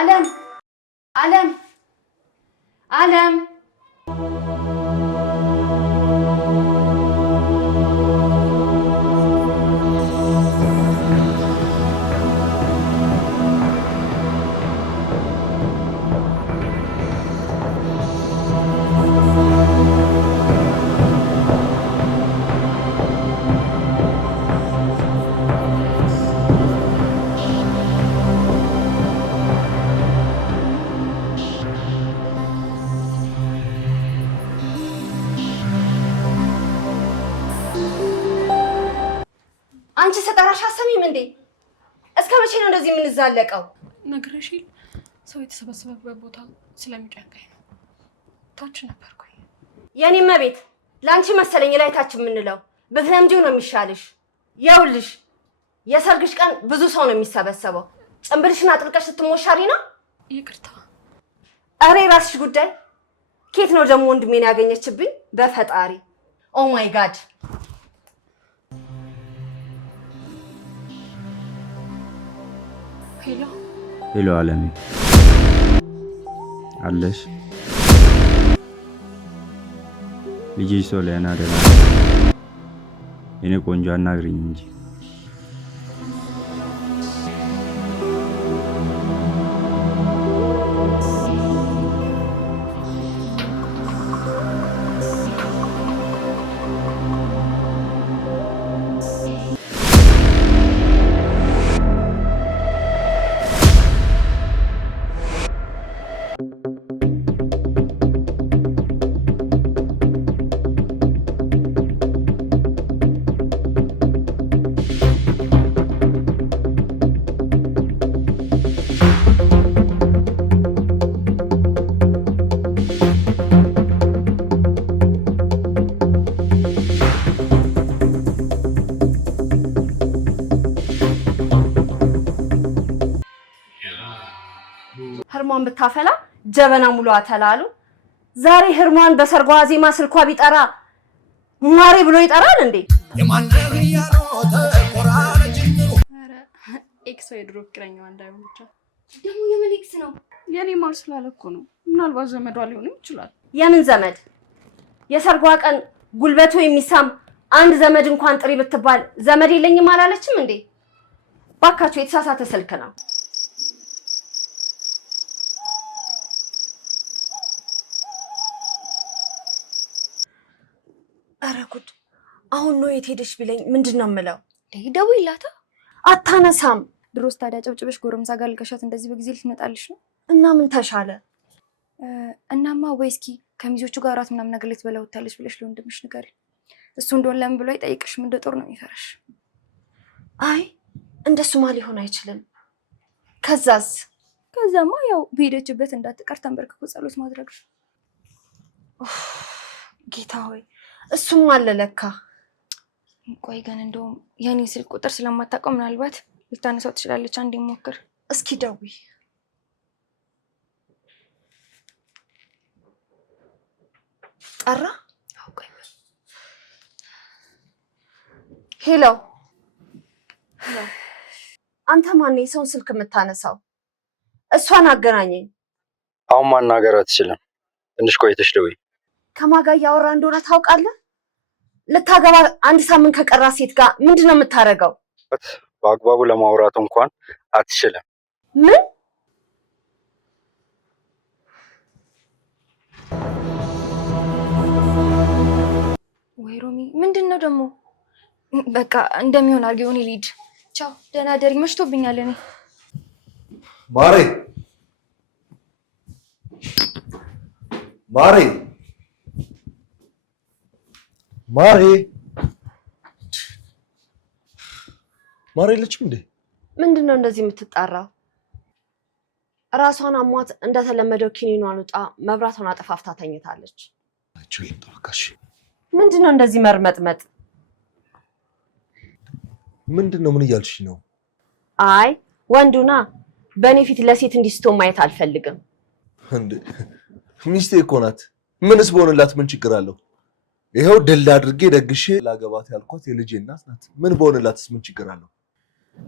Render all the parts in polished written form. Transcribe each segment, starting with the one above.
ዓለም ዓለም ዓለም አንቺ ሰጣራሽ አሰሚም እንዴ? እስከ መቼ ነው እንደዚህ የምንዛለቀው? ነግረሽኝ ሰው የተሰበሰበበት ቦታ ስለሚጨንቀኝ ነው። ታች ነበርኩኝ። የኔ መቤት ላንቺ መሰለኝ ላይ ታች የምንለው ብትለምጂው ነው የሚሻልሽ። ይኸውልሽ የሰርግሽ ቀን ብዙ ሰው ነው የሚሰበሰበው። ጭንብልሽን አጥልቀሽ ስትሞሻሪ ነው። ይቅርታ። አሬ ራስሽ ጉዳይ። ኬት ነው ደግሞ ወንድሜን ያገኘችብኝ? በፈጣሪ ኦ ማይ ጋድ። ሄሎ ሄሎ፣ ዓለሜ አለሽ? ልጅ ሶሊያና ደህና ነች? የኔ ቆንጆ አናግሪኝ እንጂ። ህርሟን ብታፈላ ጀበና ሙሉ አተላሉ። ዛሬ ህርሟን በሰርጓ ዜማ ስልኳ ቢጠራ ማሬ ብሎ ይጠራል እንዴ? ኧረ ኤክስ ወይ ድሮ ፍቅረኛዋ እንዳይሆን ብቻ። ደግሞ የምን ኤክስ ነው? የኔ ማር ስላለ እኮ ነው። ምናልባት ዘመዷ ሊሆንም ይችላል። የምን ዘመድ? የሰርጓ ቀን ጉልበቱ የሚሳም አንድ ዘመድ እንኳን ጥሪ ብትባል ዘመድ የለኝም አላለችም እንዴ? ባካችሁ የተሳሳተ ስልክ ነው። ኧረ ጉድ! አሁን ነው የት ሄደሽ ቢለኝ ምንድነው የምለው? ደውይላታ። አታነሳም። ድሮስ ታዲያ ጨብጭበሽ ጎረምሳ ጋር ልቀሻት እንደዚህ በጊዜ ልትመጣልሽ ነው? እና ምን ተሻለ? እናማ ወይ እስኪ ከሚዜዎቹ ጋር እራት ምናምን ነገር ልትበላ ወታለች ብለሽ ለወንድምሽ ንገሪ። እሱ እንደሆነ ለምን ብሎ አይጠይቅሽም? እንደ ጦር ነው የሚፈራሽ። አይ እንደሱማ ሊሆን አይችልም። ከዛስ? ከዛማ ያው በሄደችበት እንዳትቀር ተንበርክኮ ጸሎት ማድረግ። ጌታ ሆይ እሱም አለ ለካ። ቆይ ግን እንደውም የኔ ስልክ ቁጥር ስለማታውቀው ምናልባት ልታነሳው ትችላለች። አንዴ ሞክር እስኪ ደውይ። ጠራ። ሄሎ አንተ ማን ነው የሰውን ስልክ የምታነሳው? እሷን አገናኘኝ። አሁን ማናገር አትችልም። ትንሽ ቆይተሽ ደውይ። ከማን ጋር እያወራ እንደሆነ ታውቃለህ? ልታገባ አንድ ሳምንት ከቀራ ሴት ጋር ምንድነው የምታደርገው? በአግባቡ ለማውራት እንኳን አትችልም። ምን? ወይ ሮሚ ምንድነው ደግሞ? በቃ እንደሚሆን አድርጊው። እኔ ልሂድ። ቻው፣ ደህና ደሪ። መሽቶብኛል። እኔ ማሬ ማሬ ማሬ ማሬ የለችም እንዴ? ምንድነው እንደዚህ የምትጣራው? ራሷን አሟት እንደተለመደው ኪኒኗን ውጣ መብራቷን አጠፋፍታ ተኝታለች። አይችልም ተወካሽ። ምንድነው እንደዚህ መርመጥመጥ? ምንድነው? ምን እያልሽ ነው? አይ ወንዱና በእኔ ፊት ለሴት እንዲስቶ ማየት አልፈልግም። እንዴ ሚስቴ እኮ ናት። ምንስ በሆነላት ምን ችግር አለው? ይሄው ድል አድርጌ ደግሼ ላገባት ያልኳት የልጄ እናት ናት። ምን በሆነላትስ ምን ችግር አለው?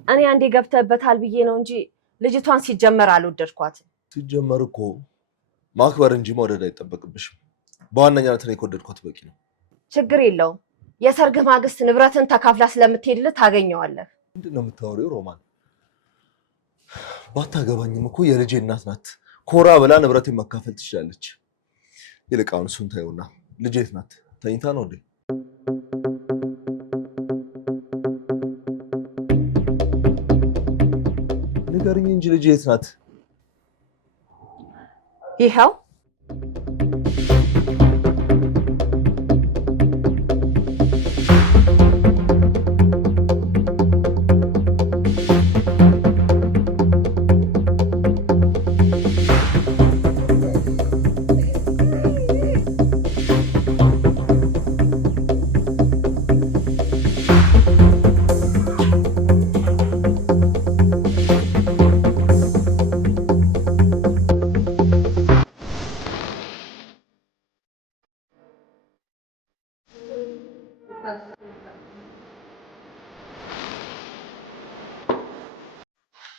እኔ አንዴ ገብተህበታል ብዬ ነው እንጂ ልጅቷን ሲጀመር አልወደድኳትም። ሲጀመር እኮ ማክበር እንጂ መውደድ አይጠበቅብሽም። በዋነኛነት እኔ ከወደድኳት በቂ ነው። ችግር የለውም። የሰርግህ ማግስት ንብረትን ተካፍላ ስለምትሄድልህ ታገኘዋለህ። ምንድን ነው የምታወሪው ሮማን? ባታገባኝም እኮ የልጄ እናት ናት። ኮራ ብላ ንብረቴን መካፈል ትችላለች። ይልቅ አሁን እሱን ታየውና ልጄ የት ናት? ተኝታ ነው እንዴ? ንገሪኝ እንጂ ልጄ የት ናት? ይኸው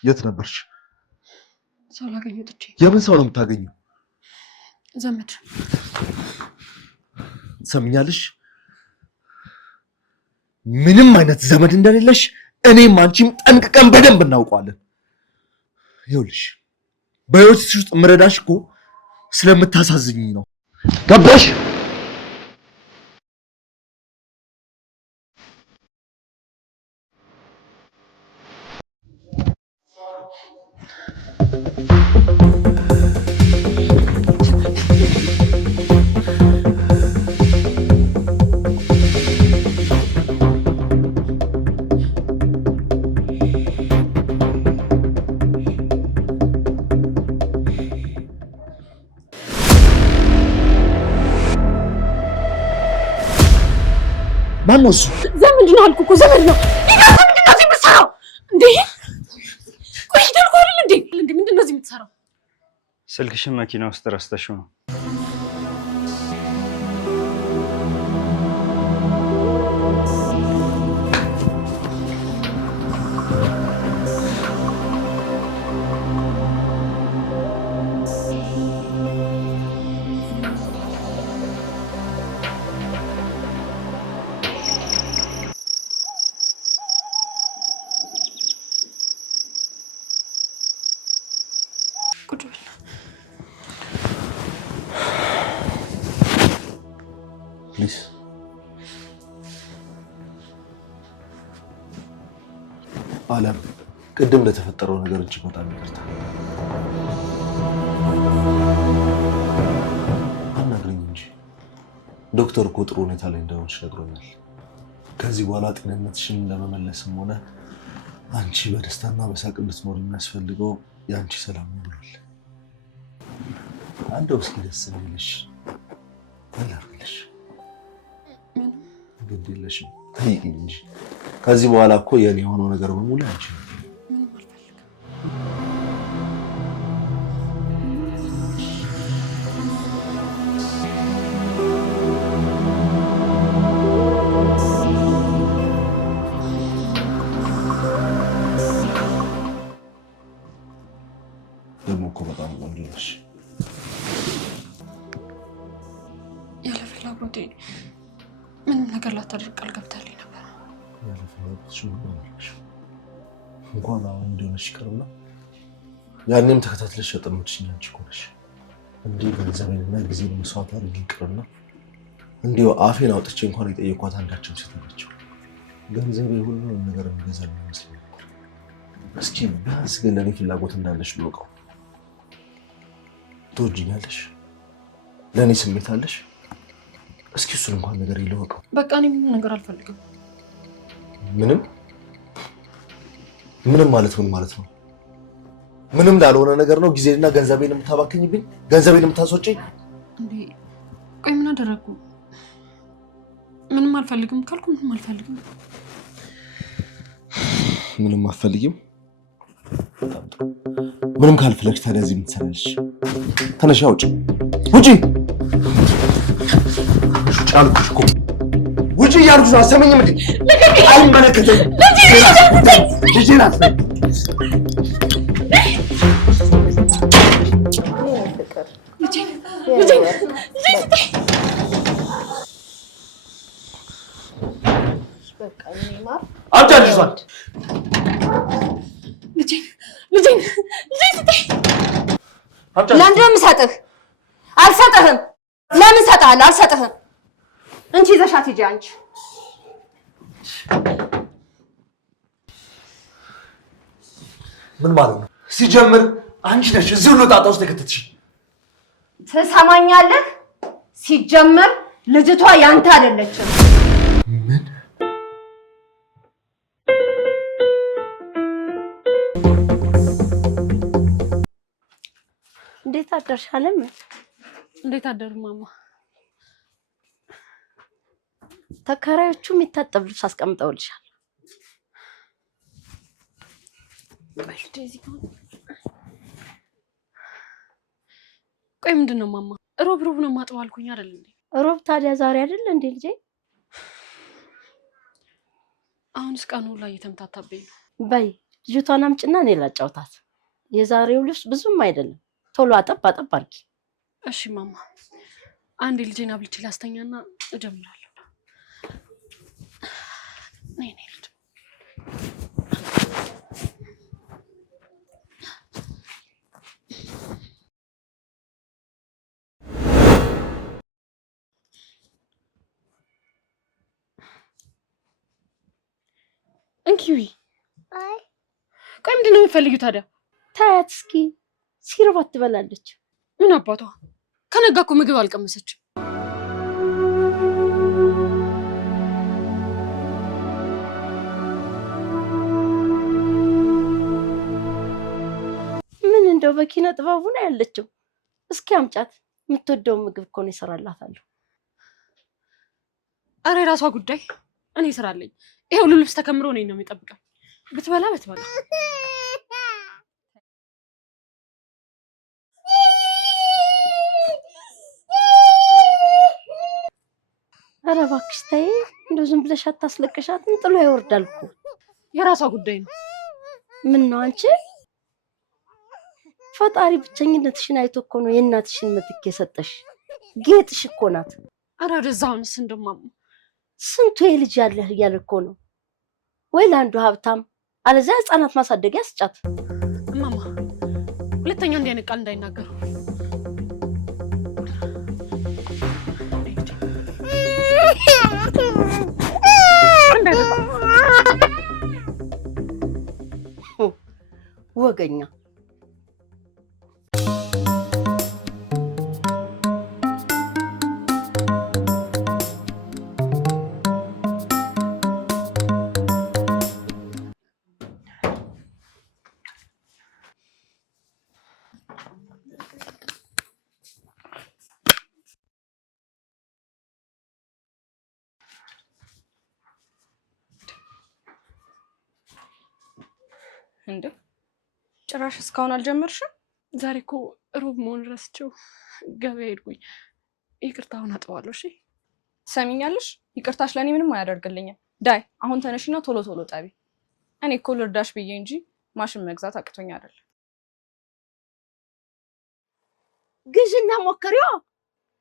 የት ነበርሽ? ሰው ላገኘው ጥቼ። የምን ሰው ነው የምታገኘው? ዘመድ። ትሰምኛለሽ? ምንም አይነት ዘመድ እንደሌለሽ እኔም አንቺም ጠንቅቀን በደንብ እናውቀዋለን። ይኸውልሽ በህይወትሽ ውስጥ ምረዳሽ እኮ ስለምታሳዝኝኝ ነው። ገባሽ? ማነው እሱ? ዘመድ ነው አልኩ እኮ ዘመድ ነው። ይጋታ ምንድን ነው እዚህ የምትሰራው እንዴ? ቆይ ደልኮ አይደል እንዴ? ምንድን ነው እዚህ የምትሰራው? ስልክሽን መኪና ውስጥ ረስተሽው ነው። ፕሊዝ አለም፣ ቅድም ለተፈጠረው ነገር እጅግ በጣም ይቅርታ። አናግረኝ እንጂ ዶክተር እኮ ጥሩ ሁኔታ ላይ እንደሆንሽ ነግሮኛል። ከዚህ በኋላ ጤንነትሽን ለመመለስም ሆነ አንቺ በደስታና በሳቅ እንድትኖር የሚያስፈልገው የአንቺ ሰላም ነው ብሏል። አንደው እስኪ ደስ የሚልሽ አላርግልሽ። ግድ የለሽም ጠይቂኝ እንጂ ከዚህ በኋላ እኮ የኔ የሆነው ነገር በሙሉ አንቺ ነው። ደግሞ እኮ በጣም ቆንጆ ነሽ። ያለ ፍላጎቴ ምንም ነገር ላታደርግ ቃል ገብታልኝ ነበር። ያለ ፍላጎትሽ እንኳን አሁን እንዲሆነሽ ይቀርና ያኔም ተከታትለሽ ያጠመድሽኝ አንቺ እኮ ነሽ። እንዲህ ገንዘቤንና ጊዜን መስዋዕት አድርጌ ይቅርና እንዲሁ አፌን አውጥቼ እንኳን የጠየኳት አንዳችም ሴት ናቸው። ገንዘቤ ሁሉንም ነገር የሚገዛልኝ ይመስለኛል። እስኪ ቢያንስ ግን ለእኔ ፍላጎት እንዳለሽ ልወቀው። ትወጂኛለሽ? ለእኔ ስሜት አለሽ? እስኪ እሱን እንኳን ነገር ይለወቀው። በቃ እኔ ምንም ነገር አልፈልግም። ምንም ማለት ምን ማለት ነው? ምንም ላልሆነ ነገር ነው ጊዜና ገንዘቤን የምታባክኝብኝ? ገንዘቤን የምታስወጪኝ? እንዴ ቆይ ምን አደረኩ? ምንም አልፈልግም ካልኩ ምንም አልፈልግም። ምንም አትፈልጊም? ምንም ካልፈለግሽ ታዲያ እዚህ የምትሰራልሽ? ተነሽ፣ ውጪ ውጪ! ጫልኩሽ እኮ ውጪ እያልኩሽ ነው። አሰመኝም እንዴ? አይመለከተኝም። ልጄ ናት። በቃ እኔ ማር አምጫት ይዟል። ልጄን ለምንድን ነው የምሰጥህ? አልሰጥህም። ለምን እሰጥሃለሁ? አልሰጥህም። እንቺ ይዘሻት ሂጂ አንቺ። ምን ማለት ነው? ሲጀምር አንቺ ነሽ እዚህ ሁሉ ጣጣ ውስጥ የከተትሽኝ። ትሰማኛለህ? ሲጀምር ልጅቷ ያንተ አይደለችም። ምን? እንዴት አደርሽ አለም? እንዴት አደሩ ማማ? ተከራዮቹ የሚታጠብ ልብስ አስቀምጠውልሻል። ቆይ ምንድን ነው ማማ? ሮብ ነው ማጥበው አልኩኝ አይደል እንዴ? ሮብ ታዲያ ዛሬ አይደል እንዴ ልጄ? አሁንስ ቀኑ ላይ እየተምታታብኝ ነው። በይ ልጅቷን አምጪና እኔ ላጫውታት። የዛሬው ልብስ ብዙም አይደለም፣ ቶሎ አጠብ አድርጊ። እሺ ማማ፣ አንዴ ልጄን አብልቼ ላስተኛና እጀምራለሁ። ነይ ልጅ። እንኪዊ። አይ ቆይ ምንድን ነው የምትፈልጊው ታዲያ? ታያት እስኪ ሲርባት ትበላለች። ምን አባቷ ከነጋ እኮ ምግብ አልቀመሰችም። ምን እንደው በኪነ ጥበቡ ነው ያለችው። እስኪ አምጫት፣ የምትወደውን ምግብ እኮ ነው እሰራላታለሁ። አረ የራሷ ጉዳይ፣ እኔ እሰራለኝ። ይሄ ሁሉ ልብስ ተከምሮ እኔን ነው የሚጠብቀው። ብትበላ ኧረ እባክሽ ተይ፣ እንደው ዝም ብለሽ አታስለቅሻት። ጥሎ ይወርዳል እኮ። የራሷ ጉዳይ ነው። ምን ነው አንቺ? ፈጣሪ ብቸኝነትሽን አይቶ እኮ ነው የእናትሽን ምትክ የሰጠሽ። ጌጥሽ እኮ ናት። አረ ወደዛ አሁንስ እንደማማ ስንቱ የልጅ ያለህ እያለ እኮ ነው። ወይ ለአንዱ ሀብታም አለዚያ ህፃናት ማሳደጊያ ስጫት። እማማ ሁለተኛ እንዲህ አይነት ቃል እንዳይናገሩ። ወገኛ እንዴ ጭራሽ እስካሁን አልጀመርሽም? ዛሬ እኮ ሮብ መሆን ረስቼው ገበያ ሄድኩኝ። ይቅርታ አሁን አጥባለሁ። እሺ ሰሚኛለሽ? ይቅርታሽ ለእኔ ምንም አያደርግልኝም። ዳይ አሁን ተነሽና ቶሎ ቶሎ ጠቢ። እኔ እኮ ልርዳሽ ብዬ እንጂ ማሽን መግዛት አቅቶኝ አይደል። ግዥና ሞክሪዋ።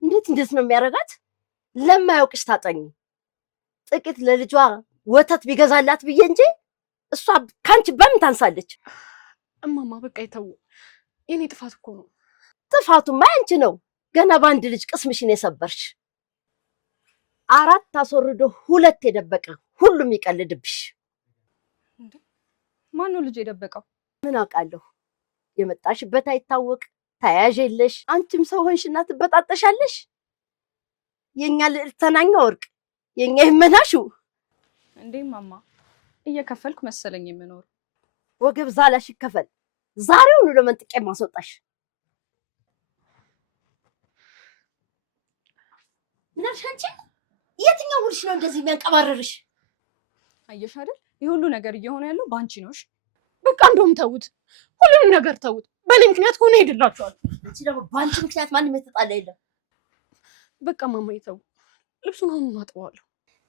እንዴት ነው የሚያደርጋት? ለማያውቅሽ ታጠኝ። ጥቂት ለልጇ ወተት ቢገዛላት ብዬ እንጂ እሷ ካንቺ በምን ታንሳለች? እማማ በቃ ይተው። የኔ ጥፋት እኮ ነው። ጥፋቱማ ያንቺ ነው። ገና በአንድ ልጅ ቅስምሽን የሰበርሽ። 4 አስወርዶ 2 የደበቀ ሁሉም ይቀልድብሽ። ማን ነው ልጅ የደበቀው? ምን አውቃለሁ። የመጣሽበት አይታወቅ፣ ተያያዥ የለሽ። አንቺም ሰው ሆንሽና ትበጣጠሻለሽ። የኛ ልዕልት ተናኛ ወርቅ፣ የኛ ይመናሹ። እንዴ ማማ እየከፈልኩ መሰለኝ የምኖር። ወገብ ዛላሽ ይከፈል። ዛሬውኑ ለመንጥቄ ማስወጣሽ። ምን አልሽ አንቺ? የትኛው ሙልሽ ነው እንደዚህ የሚያንቀባረርሽ? አየሽ አይደል? ይህ ሁሉ ነገር እየሆነ ያለው ባንቺ ነው። እሺ በቃ እንደውም ተውት፣ ሁሉንም ነገር ተውት። በእኔ ምክንያት ሆነ ይሄድላችኋል። አንቺ ደግሞ በአንቺ ምክንያት ማንም የተጣላ የለም። በቃ ማማ ይተው። ልብሱን አሁን አጥበዋለሁ።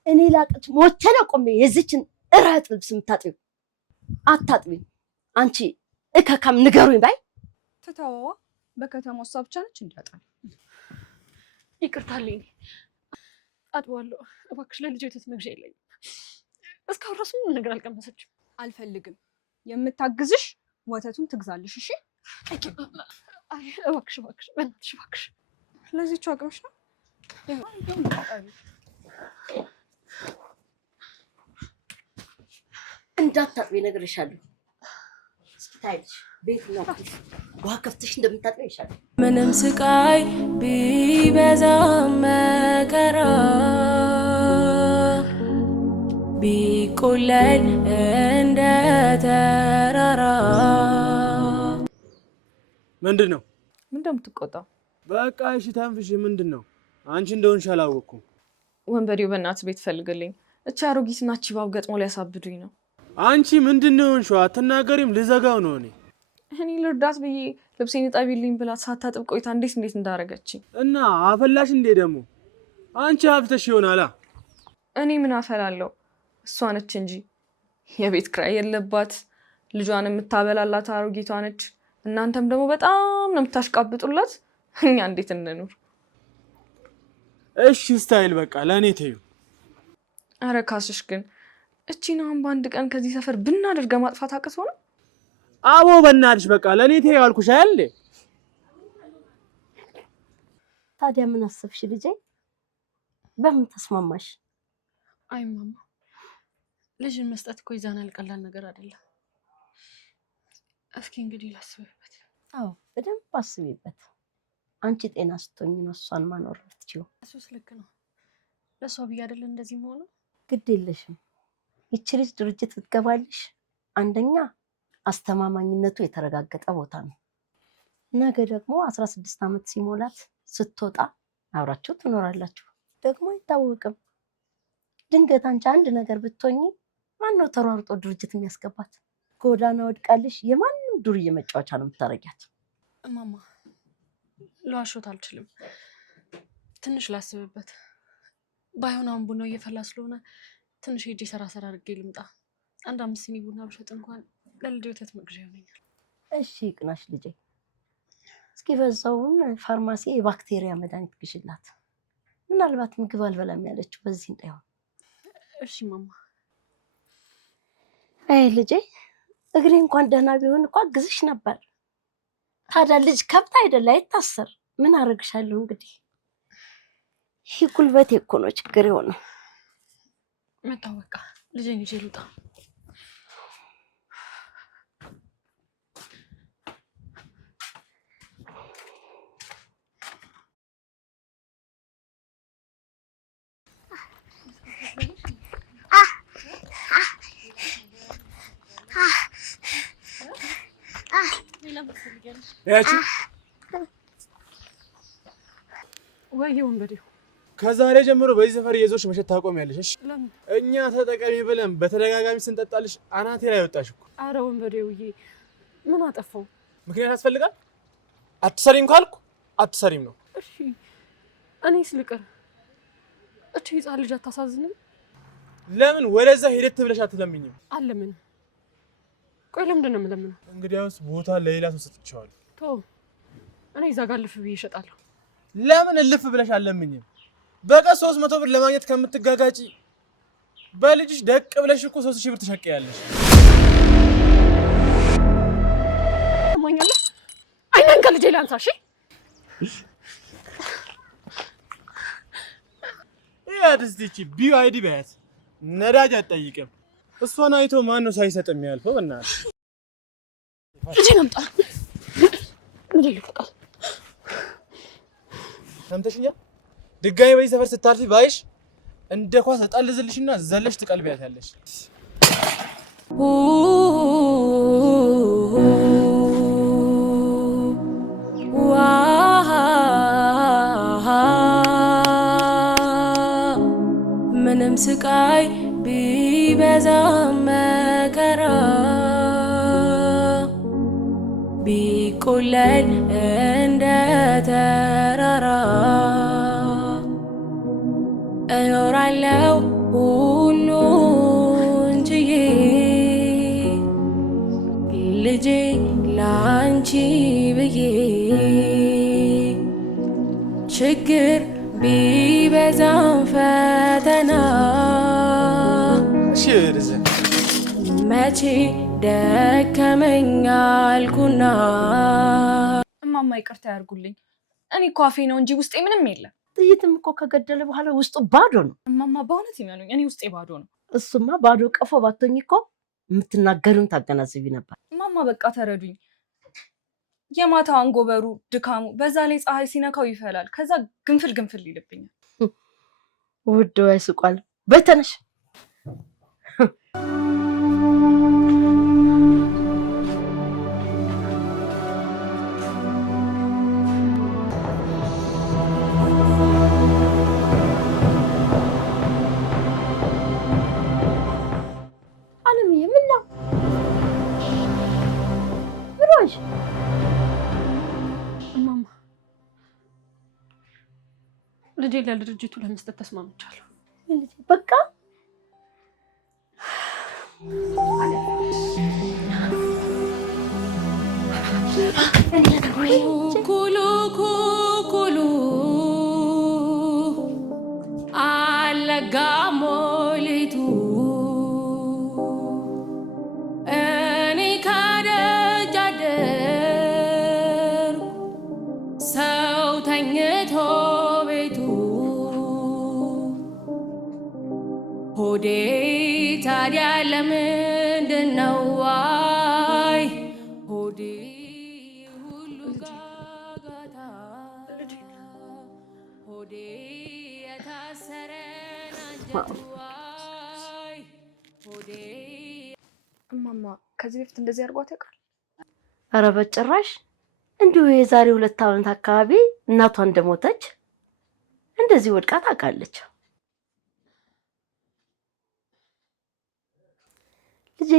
እኔ ላቀች ሞቼ ነው ቆሜ የዚችን እራት ልብስ የምታጥቢው። አታጥቢ አንቺ እከካም ንገሩኝ ባይ። ትተወዋ። በከተማው እሷ ብቻ ነች እንዲያጣል። ይቅርታልኝ፣ አጥበዋለሁ። እባክሽ ለልጄ ወተት መግዣ የለኝም። እስካሁን ራሱ ምንም ነገር አልቀመሰችም። አልፈልግም። የምታግዝሽ ወተቱን ትግዛልሽ። እሺ አይ እባክሽ እባክሽ በእናትሽ እባክሽ። ለዚህች አቅምሽ ነው። እንዳታጥቢ እነግርሻለሁ። እስኪ ታይልሽ ቤት ነው ውሃ ከፍተሽ እንደምታጥቢ ይሻላል። ምንም ስቃይ ቢበዛም መከራ ቢቆለል እንደ ተራራ። ምንድን ነው እንደምትቆጣው? በቃ እሺ ተንፍሽ። ምንድን ነው አንቺ እንደሆንሽ አላወቅኩም። ወንበዴው በእናትህ ቤት ፈልግልኝ። እቺ አሮጊትና እቺ ባብ ገጥሞ ሊያሳብዱኝ ነው። አንቺ ምንድን ነው ሆንሽ? አትናገሪም? ልዘጋው ነው። እኔ ልርዳት ብዬ ልብሴን እጠቢልኝ ብላት ሳታጥብ ቆይታ እንዴት እንዳረገችኝ እና አፈላሽ እንዴ? ደግሞ አንቺ ሀብተሽ ይሆናላ። እኔ ምን አፈላለው? እሷ ነች እንጂ የቤት ኪራይ የለባት፣ ልጇን የምታበላላት አሮጊቷ ነች። እናንተም ደግሞ በጣም ነው የምታሽቃብጡላት። እኛ እንዴት እንኑር? እሺ ስታይል በቃ ለእኔ ተይው። አረ ካስሽ ግን እቺን አሁን በአንድ ቀን ከዚህ ሰፈር ብናደርገ ማጥፋት አቅቶ ነው? አቦ በእናትሽ በቃ ለእኔ ተይው አልኩሽ አይደል? ታዲያ ምን አሰብሽ ልጄ? በምን ተስማማሽ? አይ ማማ፣ ልጅን መስጠት እኮ ይዛናል ቀላል ነገር አይደለም። እስኪ እንግዲህ ላስብበት። አዎ በደንብ አስቢበት። አንቺ ጤና ስትሆኝ ነው እሷን ማኖር የምትችይው። እሱስ ልክ ነው። ለእሷ ብዬ አይደል እንደዚህ መሆኑ። ግድ የለሽም። ይቺ ልጅ ድርጅት ብትገባልሽ አንደኛ አስተማማኝነቱ የተረጋገጠ ቦታ ነው። ነገ ደግሞ 16 ዓመት ሲሞላት ስትወጣ አብራችሁ ትኖራላችሁ። ደግሞ አይታወቅም፣ ድንገት አንቺ አንድ ነገር ብትሆኚ ማነው ተሯርጦ ድርጅት የሚያስገባት? ጎዳና ወድቃልሽ የማንም ዱርዬ መጫወቻ ነው የምታረጊያት። እማማ ለዋሾት አልችልም። ትንሽ ላስብበት። ባይሆን አሁን ቡናው እየፈላ ስለሆነ ትንሽ ሄጄ ሰራ አድርጌ ልምጣ። አንድ 5 ሲኒ ቡና ብሸጥ እንኳን ለልጅ ወተት መግዣ ይሆነኛል። እሺ ይቅናሽ ልጄ። እስኪ በዛውን ፋርማሲ የባክቴሪያ መድኃኒት ግሽላት። ምናልባት ምግብ አልበላም ያለችው በዚህ እንዳይሆን። እሺ ማማ። አይ ልጄ፣ እግሬ እንኳን ደህና ቢሆን እኮ አግዝሽ ነበር። ታዲያ ልጅ ከብት አይደለ አይታሰር። ምን አደርግሻለሁ እንግዲህ። ይህ ጉልበቴ እኮ ነው ችግር የሆነው። መጣሁ በቃ ልጄን ይዤ ልውጣ። ያቺ ወይ ወንበዴው ከዛሬ ጀምሮ በዚህ ሰፈር የዞሽ መሸት ታቆሚያለሽ። እሺ ለምን? እኛ ተጠቀሚ ብለን በተደጋጋሚ ስንጠጣልሽ አናቴ ላይ ወጣሽ እኮ። አረ ወንበዴውዬ ምን አጠፋው? ምክንያት ያስፈልጋል? አትሰሪም ካልኩ አትሰሪም ነው። እሺ እኔስ ልቅር። እቺ ህፃን ልጅ አታሳዝንም? ለምን ወደዛ ሄደት ብለሽ አትለምኝም? አለምን። ቆይ ለምንድን ነው የምለምነው? እንግዲያውስ ቦታ ለሌላ ሰው ሰጥቼዋለሁ። ተው፣ እኔ እዛ ጋር ልፍ ብዬ እሸጣለሁ። ለምን እልፍ ብለሽ አለምኝም? በቀን 300 ብር ለማግኘት ከምትጋጋጪ በልጅሽ ደቅ ብለሽ እኮ 3000 ብር ትሸቀያለሽ። ማኛለህ? አይነን ከልጄ ላንሳ። እሺ ያድስቲቺ ቢዋይዲ በያት ነዳጅ አትጠይቅም። እሷን አይቶ ማን ነው ሳይሰጥ የሚያልፈው? በእናትሽ ልጄን አምጣ። ልጄ ልፍቃል። ሰምተሽኛል? ድጋሚ በዚህ ሰፈር ስታልፊ ባይሽ እንደ ኳስ እጣልዝልሽና ዘለሽ ትቀልቢያታለሽ። ምንም ስቃይ ቢበዛም መከራ ቢቆለል እንደ ተራራ እኖራለሁ ሁሉን ችዬ ልጄ ላንቺ ብዬ ችግር ቢበዛም ፈተና እሺ መቼ ደከመኝ አልኩና እማማ ይቅርታ ያርጉልኝ። እኔ እኮ አፌ ነው እንጂ ውስጤ ምንም የለም። ጥይትም እኮ ከገደለ በኋላ ውስጡ ባዶ ነው። እማማ በእውነት ይመኑኝ፣ እኔ ውስጤ ባዶ ነው። እሱማ ባዶ ቀፎ ባቶኝ እኮ የምትናገሩን ታገናዝቢ ነበር። እማማ በቃ ተረዱኝ። የማታ አንጎበሩ ድካሙ፣ በዛ ላይ ፀሐይ ሲነካው ይፈላል። ከዛ ግንፍል ይልብኛል። ውድ ወይ ስቋል። በተነሽ አለምዬ ምን ነው ብሮሽ? እማማ ልጄ ለድርጅቱ ለመስጠት ተስማምቻለሁ። በቃ ኩሉ ኩሉ አለጋሞ ሌቱ እኔ ካደጅ አደርኩ ሰው ተኝቶ ቤቱ ሆዴ ታዲያ ለምንድን ነው ዋይ ሆዴ ሁሉ ጋጋታ ሆዴ የታሰረን አንጀቱ ዋይ ሆዴ። እማማ ከዚህ በፊት እንደዚህ አድርጓት ያውቃል? ኧረ በጭራሽ። እንዲሁ የዛሬ 2 ዓመት አካባቢ እናቷ እንደሞተች እንደዚህ ወድቃ ታውቃለች።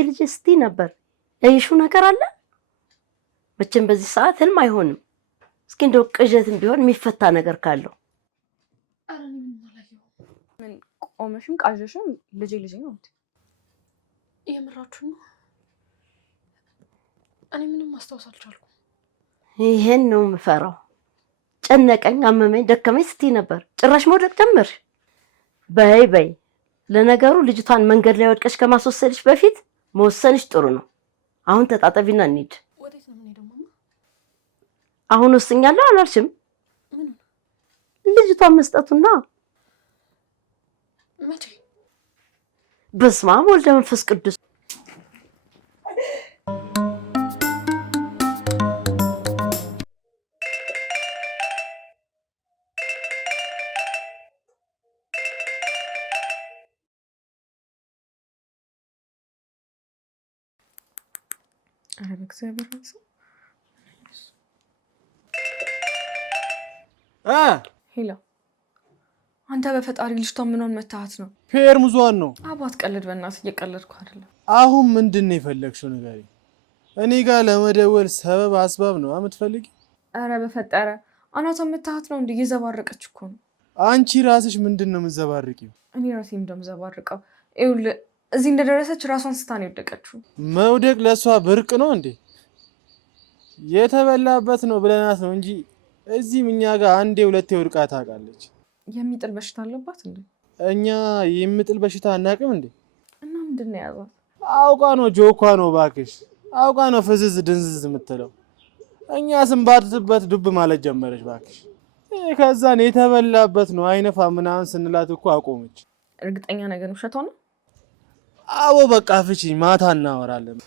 ልጄ ስቲ ነበር ያይሽው ነገር አለ። መቼም በዚህ ሰዓት ህልም አይሆንም። እስኪ እንደው ቅዠትም ቢሆን የሚፈታ ነገር ካለው። ምን ቆመሽም ቃዠሽም ልጄ ነው። የምራችሁ ነው? እኔ ምንም ማስታወስ አልቻልኩም። ይሄን ነው የምፈራው። ጨነቀኝ፣ አመመኝ፣ ደከመኝ ስቲ ነበር። ጭራሽ መውደቅ ጀመርሽ። በይ ለነገሩ ልጅቷን መንገድ ላይ ወድቀሽ ከማስወሰድሽ በፊት መወሰንሽ ጥሩ ነው። አሁን ተጣጣቢና እንሂድ። ወዴት ነው የምንሄደው ማማ? አሁን ወስኛለሁ አላልሽም? ምን? ልጅቷን መስጠቱና። መቼ? በስመ አብ ወልደ መንፈስ ቅዱስ። ኧረ በእግዚአብሔር ራሱ ሄሎ፣ አንተ በፈጣሪ ልጅቷን ምኗን መታሃት ነው? ፔርሙዟን ነው። አባት ቀልድ፣ በእናትህ እየቀለድኩ አይደለም። አሁን ምንድን ነው የፈለግሽው ንገሪኝ። እኔ ጋር ለመደወል ሰበብ አስባብ ነው የምትፈልጊ? ኧረ በፈጠረ አናቷን መታሃት ነው እንዴ? እየዘባረቀች እኮ ነው። አንቺ ራስሽ ምንድን ነው የምትዘባርቂው? እኔ ራሴ እንደምዘባርቀው ይኸውልህ፣ እዚህ እንደደረሰች ራሷን ስታ ነው የወደቀችው። መውደቅ ለእሷ ብርቅ ነው እንዴ? የተበላበት ነው ብለናት ነው እንጂ እዚህም እኛ ጋር አንዴ 2 ወድቃ ታውቃለች። የሚጥል በሽታ አለባት እንዴ? እኛ የሚጥል በሽታ አናውቅም እንዴ? እና ምንድን ነው ያዟት? አውቃ ነው ጆኳ ነው ባክሽ፣ አውቃ ነው ፍዝዝ ድንዝዝ የምትለው። እኛ ስንባትበት ዱብ ማለት ጀመረች ባክሽ። ከዛን የተበላበት ነው አይነፋ ምናምን ስንላት እኮ አቆመች። እርግጠኛ ነገር ውሸቷ ነው? አዎ በቃ ፍቺኝ፣ ማታ እናወራለን።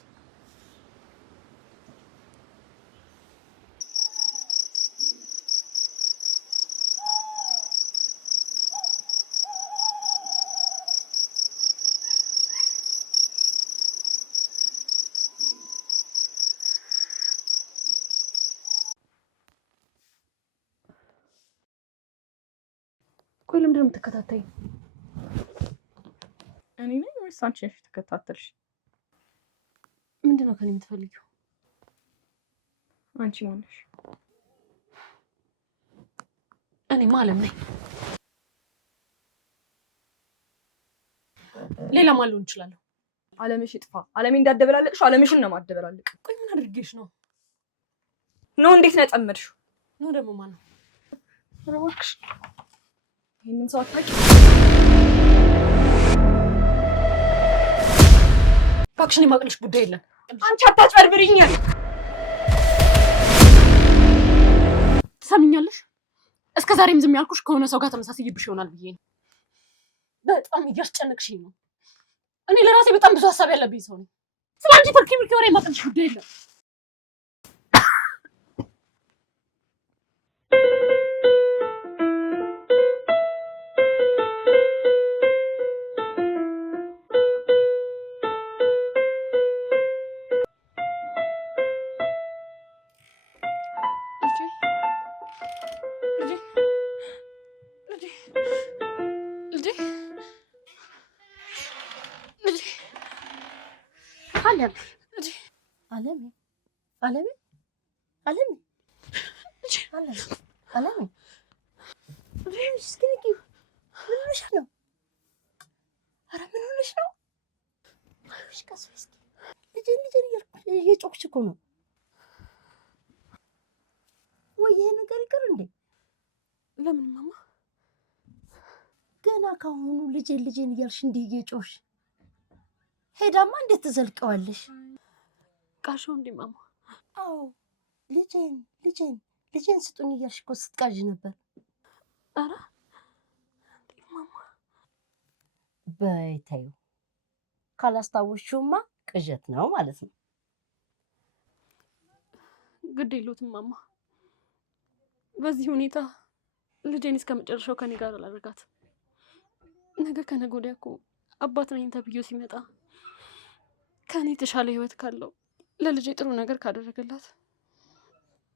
ቆይ ለምንድን ነው የምትከታተይኝ? እኔ ነኝ ወይስ አንቺ ነሽ ተከታተልሽ? ምንድን ነው ከኔ የምትፈልጊው? አንቺ ማን ነሽ? እኔማ አለም ነኝ። ሌላ ማን ልሆን እችላለሁ? አለምሽ ይጥፋ። አለሜ እንዳደበላለቅሽ አለምሽን ነው ማደበላለቅ። ቆይ ምን አድርጌሽ ነው? ነው እንዴት ነው ያጠመድሽው? ነው ደግሞ ማን ነው? ኧረ እባክሽ ይሄንን ሰው አታውቂም? እባክሽን የማቅልሽ ጉዳይ የለም። አንቺ አታጭበርብሪኝ። ትሰምኛለሽ? እስከ ዛሬም ዝም ያልኩሽ ከሆነ ሰው ጋር ተመሳሳይብሽ ይሆናል ብዬ ነው። በጣም እያስጨነቅሽኝ ነው። እኔ ለራሴ በጣም ብዙ ሀሳብ ያለብኝ ሰው ነኝ። ስለ አንቺ ትርኪ ምርኪ ወሬ የማቅልሽ ጉዳይ የለም። እየጮክሽ እኮ ነው ወይ? ይሄ ነገር ይቅር እንዴ? ለምን ማማ? ገና ካሁኑ ልጄን እያልሽ እንዲህ እየጮሽ ሄዳማ እንዴት ትዘልቀዋለሽ? ቃሽው እንዴ ማማ? አዎ ልጄን ስጡኝ እያልሽ እኮ ስትቃዥ ነበር። ኧረ ማማ በይ ተይው። ካላስታወስሽውማ ቅዠት ነው ማለት ነው። ግድ የለውም ማማ። በዚህ ሁኔታ ልጄን እስከ መጨረሻው ከኔ ጋር አላደርጋትም። ነገ ከነገ ወዲያ እኮ አባት ነኝ ተብዬው ሲመጣ ከኔ የተሻለ ህይወት ካለው ለልጄ ጥሩ ነገር ካደረገላት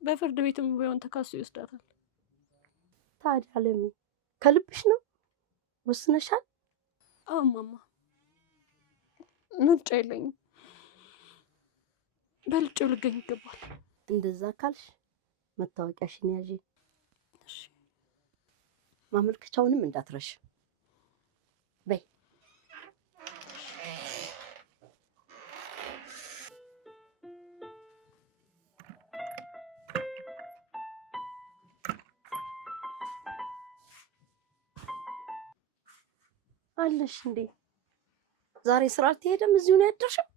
በፍርድ ቤትም ቢሆን ተካሶ ይወስዳታል። ታዲያ ለምን ከልብሽ ነው ወስነሻል? አዎ ማማ፣ ምርጫ የለኝም። በልጬው ልገኝ ይገባል። እንደዛ ካልሽ መታወቂያሽን ያዢ። እሺ፣ ማመልከቻውንም እንዳትረሽ በይ። አለሽ እንዴ? ዛሬ ስራ አልተሄደም? እዚሁ ነው ያደርሽው?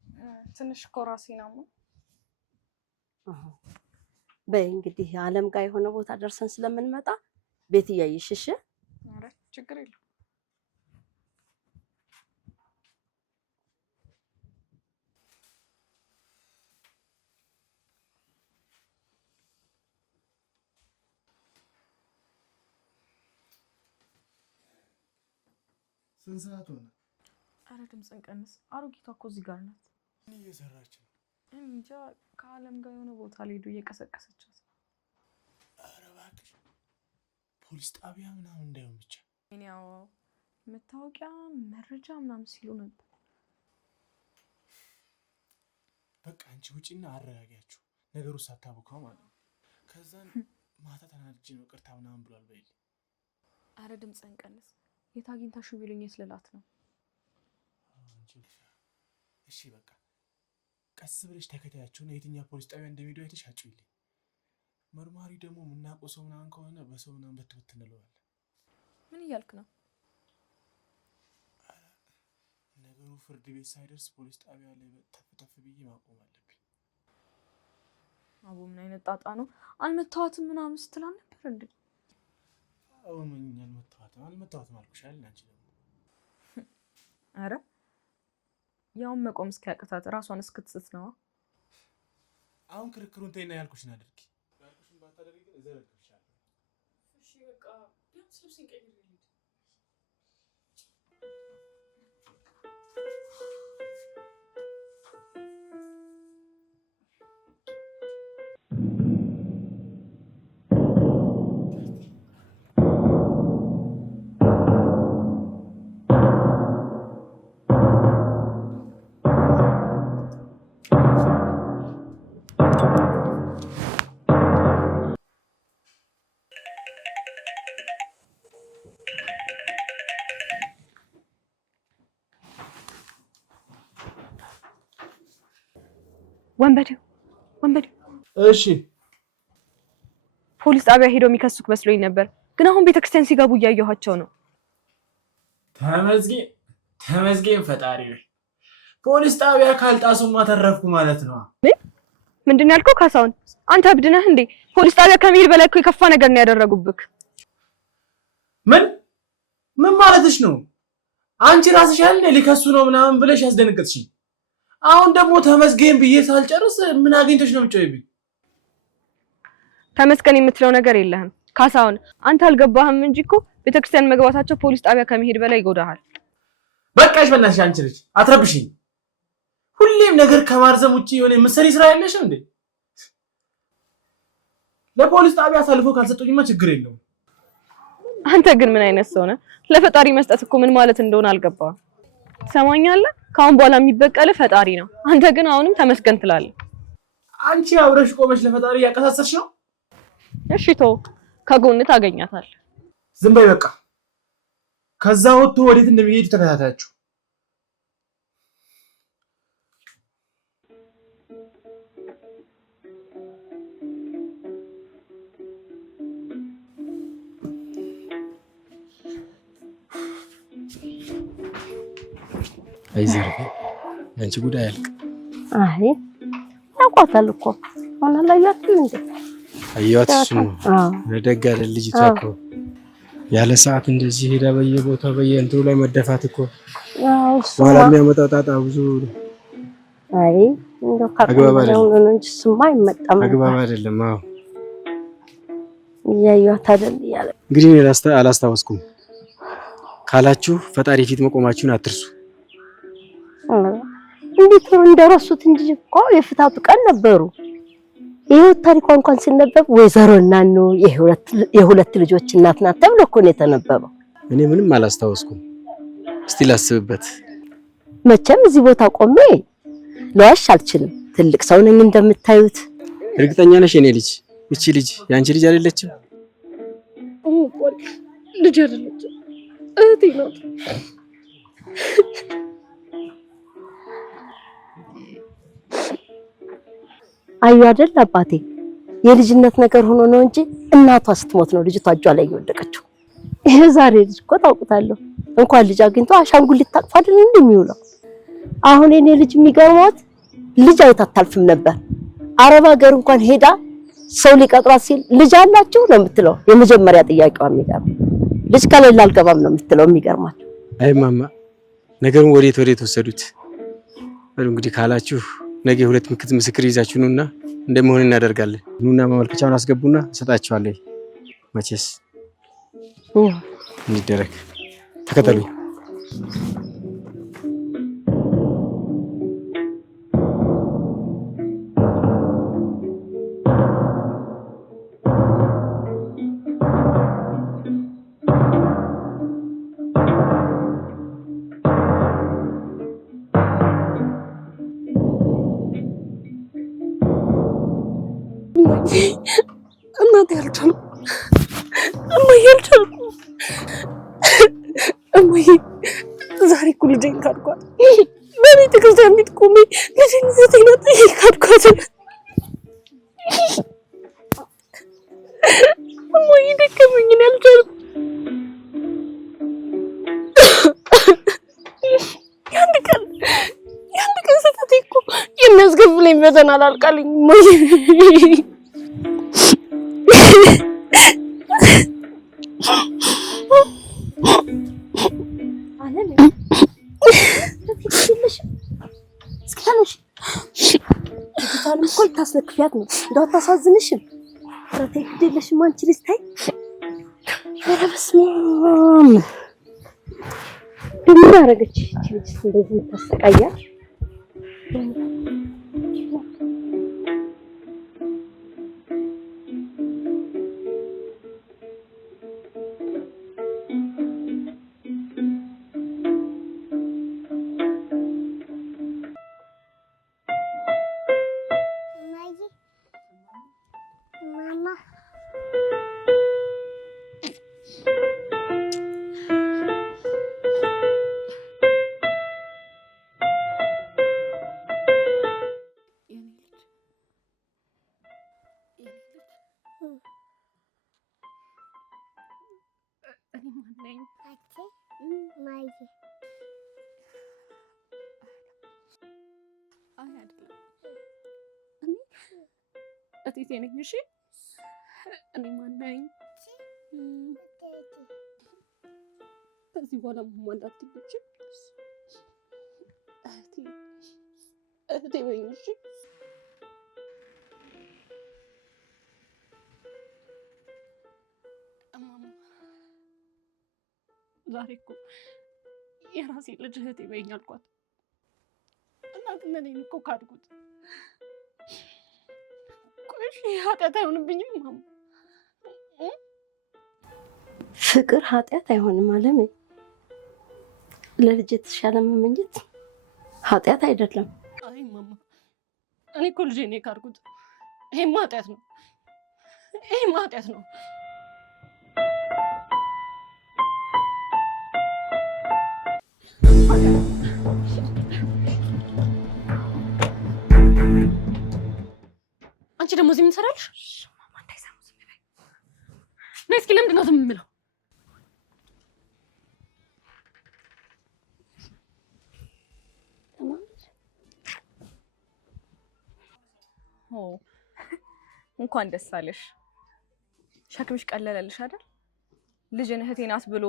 ትንሽ እኮ ራሴ ነው። በይ እንግዲህ አለም ጋር የሆነ ቦታ ደርሰን ስለምንመጣ ቤት እያየሽ እሺ? ኧረ ችግር የለም። ስንት ሰዓት ሆነ? ኧረ ድምፅን ቀንስ። አሮጊቷ እኮ እዚህ ጋር ናት። ምን እየሰራች ነው? እንጃ ከአለም ጋር የሆነ ቦታ ሊሄዱ እየቀሰቀሰቻት። ኧረ እባክሽ ፖሊስ ጣቢያ ምናምን እንዳይሆን ብቻ። ያው መታወቂያ መረጃ ምናምን ሲሉ ነበር። በቃ አንቺ ውጪና አረጋጊያችሁ ነገሩ ሳታቦካው ማለት ነው። ከዛን ማታ ተናድጄ ነው ቅርታ ምናምን ብሏል በይል። ኧረ ድምፅን ቀንስ። የት አግኝታሽው ቢሉኝ የስልላት ነው። እሺ በቃ ቀስ ብለሽ ተከታያቸውና የትኛው ፖሊስ ጣቢያ እንደሚሄዱ አይተሽ አጭውልኝ። መርማሪ ደግሞ የምናውቀው ሰው ምናምን ከሆነ በሰው ምናምን በትበት እንለዋለን። ምን እያልክ ነው? ነገሩ ፍርድ ቤት ሳይደርስ ፖሊስ ጣቢያ ላይ ተፍ ብዬ ማቆም አለብኝ። አቦ ምን አይነት ጣጣ ነው? አልመታዋትም ምናምን ስትል ነበር እንዴ? አዎ ምን አልመታዋትም አልኩሽ አይደል? አንቺ ደግሞ ኧረ ያውን መቆም እስኪያቅታት ራሷን እስክትስት ነው። አሁን ክርክሩን ተይና ያልኩሽን አድርጊ። ያልኩሽን ባታደርጊ ግን እዘረግፍሻለሁ። እሺ በቃ ቢያንስ ልብሴን ቀይሬ ልሂድ። ወንበዴው እሺ ፖሊስ ጣቢያ ሄደው የሚከሱክ መስሎኝ ነበር፣ ግን አሁን ቤተክርስቲያን ሲገቡ እያየኋቸው ነው። ተመስገን ፈጣሪ። ፖሊስ ጣቢያ ካልጣሱማ ተረፍኩ ማለት ነው። ምንድን ነው ያልከው ካሳሁን? አንተ እብድ ነህ እንዴ? ፖሊስ ጣቢያ ከመሄድ በላይ እኮ የከፋ ነገር ነው ያደረጉብክ። ምን ማለትሽ ነው? አንቺ ራስሽ አይደል ሊከሱ ነው ምናምን ብለሽ ያስደነገጥሽ። አሁን ደግሞ ተመስገን ብዬ ሳልጨርስ ምን አግኝተሽ ነው የምትጮይብኝ? ተመስገን የምትለው ነገር የለህም ካሳሁን። አንተ አልገባህም እንጂ እኮ ቤተክርስቲያን መግባታቸው ፖሊስ ጣቢያ ከመሄድ በላይ ይጎዳሃል። በቃሽ በእናትሽ አንቺ ልጅ አትረብሽኝ። ሁሌም ነገር ከማርዘም ውጪ የሆነ የምትሰሪ ስራ የለሽም እንዴ? ለፖሊስ ጣቢያ አሳልፎ ካልሰጡኝማ ችግር የለውም። አንተ ግን ምን አይነት ሰው ነህ? ለፈጣሪ መስጠት እኮ ምን ማለት እንደሆነ አልገባህም። ትሰማኛለህ? ካሁን በኋላ የሚበቀልህ ፈጣሪ ነው። አንተ ግን አሁንም ተመስገን ትላለህ። አንቺ አብረሽ ቆመሽ ለፈጣሪ ያቀሳሰርሽ ነው። እሺ ተው፣ ከጎን ታገኛታለህ። ዝም በይ በቃ። ከዛ ወጥቶ ወዴት እንደሚሄድ ተከታታያችሁ። አይዘርፍ አንቺ ጉዳይ አልቅ። አይ ያውቃታል እኮ ሆነ ላይ ያጥል እንዴ? አያት እሱ ለደግ አይደል ልጅቷ እኮ ያለ ሰዓት እንደዚህ ሄዳ በየቦታው በየእንትኑ ላይ መደፋት እኮ በኋላ የሚያመጣው ጣጣ ብዙ። አይ እንደው ካገባባለው ነው እንጂ ስማ አይመጣም። አግባብ አይደለም። አዎ ያያት አይደል ያለ እንግዲህ አላስታወስኩም ካላችሁ ፈጣሪ ፊት መቆማችሁን አትርሱ። እንዴት ነው እንደረሱት እንጂ እኮ የፍታቱ ቀን ነበሩ። ይሄው ታሪኳ እንኳን ሲነበብ ወይዘሮ እናኑ የሁለት ልጆች እናት ናት ተብሎ እኮ ነው የተነበበው። እኔ ምንም አላስታወስኩም። እስቲ ላስብበት። መቼም እዚህ ቦታ ቆሜ ለዋሽ አልችልም። ትልቅ ሰው ነኝ እንደምታዩት። እርግጠኛ ነሽ የኔ ልጅ? እቺ ልጅ ያንቺ ልጅ አይደለችም? ልጅ አይደለችም፣ እህቴ ናት። አዩ አይደል አባቴ፣ የልጅነት ነገር ሆኖ ነው እንጂ እናቷ ስትሞት ነው ልጅቷ እጇ ላይ የወደቀችው። ይሄ ዛሬ ልጅ እኮ ታውቁታለሁ እንኳን ልጅ አግኝቶ አሻንጉሊት ታቅፋ አይደል እንደሚውለው። አሁን የኔ ልጅ የሚገርማት ልጅ አይታ አታልፍም ነበር። አረብ ሀገር እንኳን ሄዳ ሰው ሊቀጥራት ሲል ልጅ አላችሁ ነው የምትለው። የመጀመሪያ ጥያቄዋ የሚገርም ልጅ ከሌለ አልገባም ነው የምትለው። የሚገርማት አይ ማማ ነገሩን ወዴት ወሰዱት? በሉ እንግዲህ ካላችሁ ነገ ሁለት ምስክር ይዛችሁ ኑና እንደምሆን እናደርጋለን። ኑና ማመልከቻውን አስገቡና እሰጣችኋለሁ። መቼስ እንዲደረግ ተከተሉኝ። እናቴ አልቻልኩም። እማዬ ዛሬ እኮ ልጄን ካድኳት። በቤተ ክርስቲያን ፊት ቆሜ ልጄን ዘጠኝ ናት ካድኳት። እማዬ ደከመኝ፣ እኔ አልቻልኩም። የአንድ ቀን ስህተቴ እኮ የሚያስከፍለኝ ፈተና አላልቃልኝ። እማዬ ታስለክፊያት ነው እንደው ታሳዝንሽም። ረቴ ግዴለሽም አንቺ ልጅ ታይ። ኧረ በስመ አብ ምን አደረገች እቺ ልጅ እንደዚህ ታሰቃያት? እቴቴ ነኝ። እሺ እኔ ማናኝ ከዚህ በኋላ ማንዳት ትይች እህቴ በይኝ። እሺ እማማ ዛሬ እኮ የራሴ ልጅ እህቴ በይኝ አልኳት። እናትና እኔን እኮ ካድጉት። ቆይ ኃጢአት አይሆንብኝም ማማ? ፍቅር ኃጢአት አይሆንም አለሜ። ለልጅ የተሻለ መመኘት ኃጢአት አይደለም። አይ ማማ እኔ እኮ ልጄ ነው የካድኩት። ይሄማ ኃጢአት ነው። ይሄማ ኃጢአት ነው። አንቺ ደግሞ እዚህ ምን ትሰራለሽ? ማማ እንዳይሰሙ ዝም በይ። ነይ እስኪ ለምንድን ነው ዝም የምለው? እንኳን ደስ አለሽ። ሸክምሽ ቀለለልሽ አይደል? ልጅን እህቴ ናት ብሎ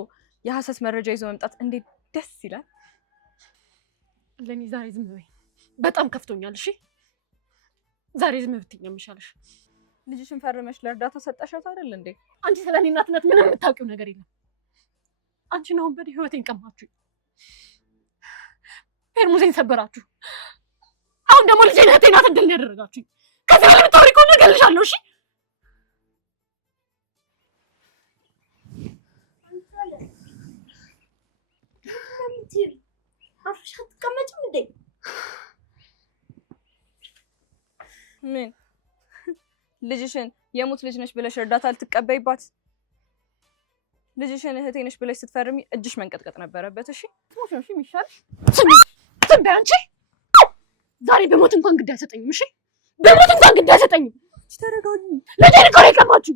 የሐሰት መረጃ ይዞ መምጣት እንዴት ደስ ይላል። ለኔ ዛሬ ዝም በይ። በጣም ከፍቶኛል። እሺ ዛሬ ዝም ብትይኝ ነው የሚሻልሽ። ልጅሽን ፈርመሽ ለእርዳታ ሰጠሻት አይደል እንዴ? አንቺ ስለኔ እናትነት ምንም የምታውቂው ነገር የለም። አንቺን አሁን በኔ ህይወቴን ቀማችሁ፣ ፔርሙዜን ሰበራችሁ። አሁን ደግሞ ልጄን እህቴ ናት እንድል ያደረጋችሁኝ። ከዚህ በላይ የምታወሪ ከሆነ እገልሻለሁ። እሺ አፍሽ አትቀመጭም እንዴ? ምን ልጅሽን የሙት ልጅ ነሽ ብለሽ እርዳታ ልትቀበይባት? ልጅሽን እህቴ ነሽ ብለሽ ስትፈርሚ እጅሽ መንቀጥቀጥ ነበረበት። እሺ ትሞሽ ነው የሚሻልሽ። ዝም በይ አንቺ። ዛሬ በሞት እንኳን ግድ አይሰጠኝም። እሺ በሞት እንኳን ግድ አይሰጠኝም። ተረጋጊ። ልጄን እኮ ነው የቀማችሁ።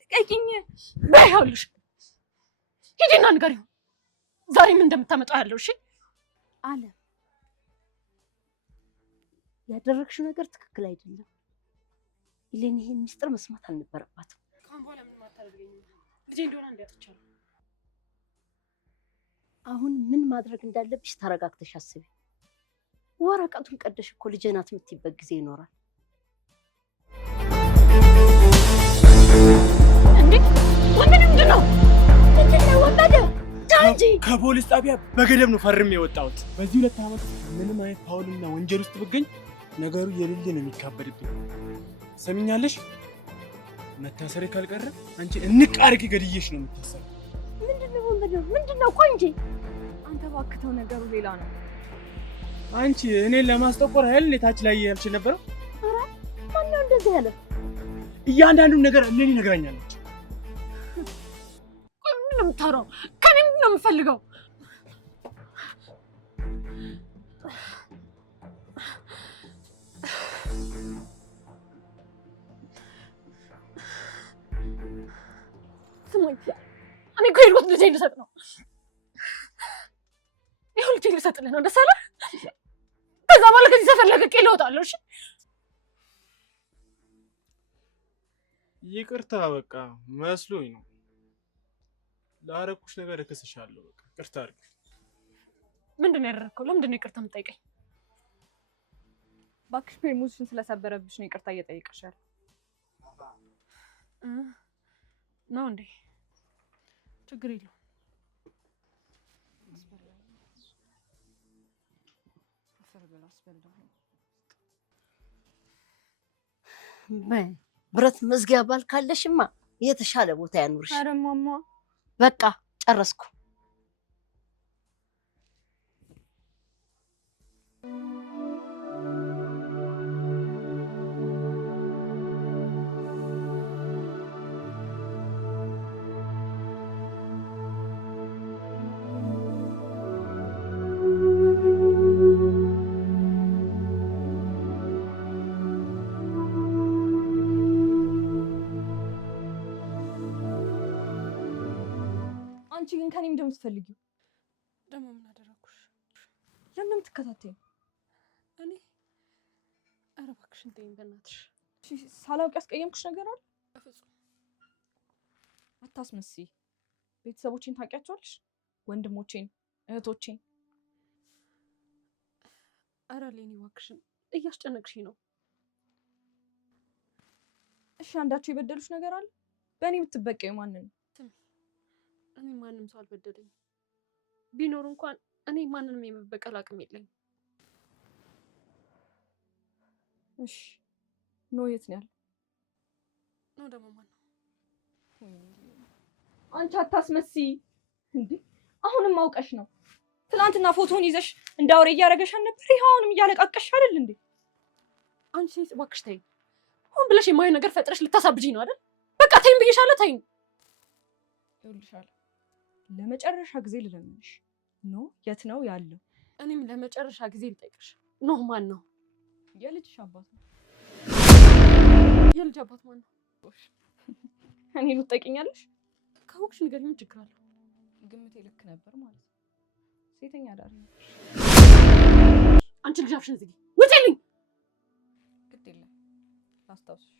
ልቀቂኝ። በይ ይኸውልሽ፣ ሂጂና ንገሪው ዛሬ ምን እንደምታመጣው ያለው። እሺ አለ ያደረግሽው ነገር ትክክል አይደለም። ኢሌኒ ይሄን ሚስጥር መስማት አልነበረባትም። ካሁን በኋላ ምን ማታደርገኝ? ልጄ እንደሆነ እንዲያጥቻለሁ። አሁን ምን ማድረግ እንዳለብሽ ተረጋግተሽ አስቢ። ወረቀቱን ቀደሽ እኮ ልጄ ናት የምትይበት ጊዜ ይኖራል። እንዴ ወንድ ምንድን ነው? ወንበዴ ታንጂ ከፖሊስ ጣቢያ በገደብ ነው ፈርሜ የወጣሁት። በዚህ 2 ዓመት ምንም አይነት ፋውልና ወንጀል ውስጥ ብገኝ ነገሩ የሌለ ነው የሚካበድብኝ። ሰሚኛለሽ? መታሰሬ ካልቀረ አንቺ እንቅ አድርጌ ገድዬሽ ነው የምታሰር። ምንድነው ወንበዴው? ምንድነው? ቆይ እንጂ አንተ ባክተው፣ ነገሩ ሌላ ነው። አንቺ እኔን ለማስጠቆር ኃይል ታች ላይ ያልሽ ነበረው። ኧረ ማነው እንደዚህ ያለ? እያንዳንዱን ነገር እኔን ይነግራኛለች። ቆይ ምንድን ነው የምታወራው? ከኔ ምንድን ነው የምፈልገው? ስሙኝ፣ እኔ እኮ የሄድኩት ልጄን ልሰጥ ነው። ይኸው ልጄን ልሰጥልህ ነው። ደስ አለህ? ከዛ በኋላ ከዚህ ሰፈር ለቅቄ እወጣለሁ። እሺ ይቅርታ፣ በቃ መስሎኝ ነው። ላረኩሽ ነገር እከስሻለሁ። በቃ ይቅርታ አድርጊ። ምንድን ነው ያደረግከው? ለምንድን ነው ይቅርታ የምጠይቀኝ? እባክሽ ፔርሙዝሽን ስለሰበረብሽ ነው ይቅርታ እየጠየቀሽ ያለው። ነው እንዴ? ችግር የለውም። ብረት መዝጊያ ባል ካለሽማ የተሻለ ቦታ ያኑርሽ። ኧረ እማማ በቃ ጨረስኩ። አንቺ ግን ከኔ ምንድን ነው የምትፈልጊው? ደግሞ ምን አደረኩሽ? ለምን የምትከታተይኝ? እኔ ኧረ እባክሽን ተይኝ በእናትሽ። ሳላውቅ ያስቀየምኩሽ ነገር አለ? አታስመስይ። ቤተሰቦቼን ታውቂያቸዋለሽ? ወንድሞቼን፣ እህቶቼን። ኧረ ሌኒ እባክሽን እያስጨነቅሽኝ ነው። እሺ አንዳቸው የበደሉሽ ነገር አለ? በእኔ ብትበቀዩ ማንን? እኔ ማንም ሰው አልበደለኝም። ቢኖር እንኳን እኔ ማንንም የመበቀል አቅም የለኝም። እሺ ኖ የት ነው ያለው? ኖ ደግሞ ማን ነው? አንቺ አታስመስይ እንዴ! አሁንም አውቀሽ ነው። ትናንትና ፎቶውን ይዘሽ እንዳውሬ እያደረገሽ ነበር። ይሄው አሁንም እያለቃቀሽ አይደል እንዴ? አንቺ ሴት እባክሽ ተይኝ። ሆን ብለሽ የማይሆን ነገር ፈጥረሽ ልታሳብጂኝ ነው አይደል? በቃ ተይኝ ብዬሻለሁ። ተይኝ። ይኸውልሻለሁ ለመጨረሻ ጊዜ ልለምንሽ። ኖ የት ነው ያለው? እኔም ለመጨረሻ ጊዜ ልጠይቅሽ። ኖ ማን ነው? የልጅሽ አባት ነው። የልጅ አባት ማን ነው? እኔን ትጠይቂኛለሽ? ካወቅሽ ንገሪኝ፣ ምን ችግር አለው? ግምቴ ልክ ነበር ማለት ነው። ሴተኛ አዳሪ ነው። አንቺ ልጅ አፍሽን ዝጊ፣ ውጪልኝ። ግድ የለም ላስታውስሽ።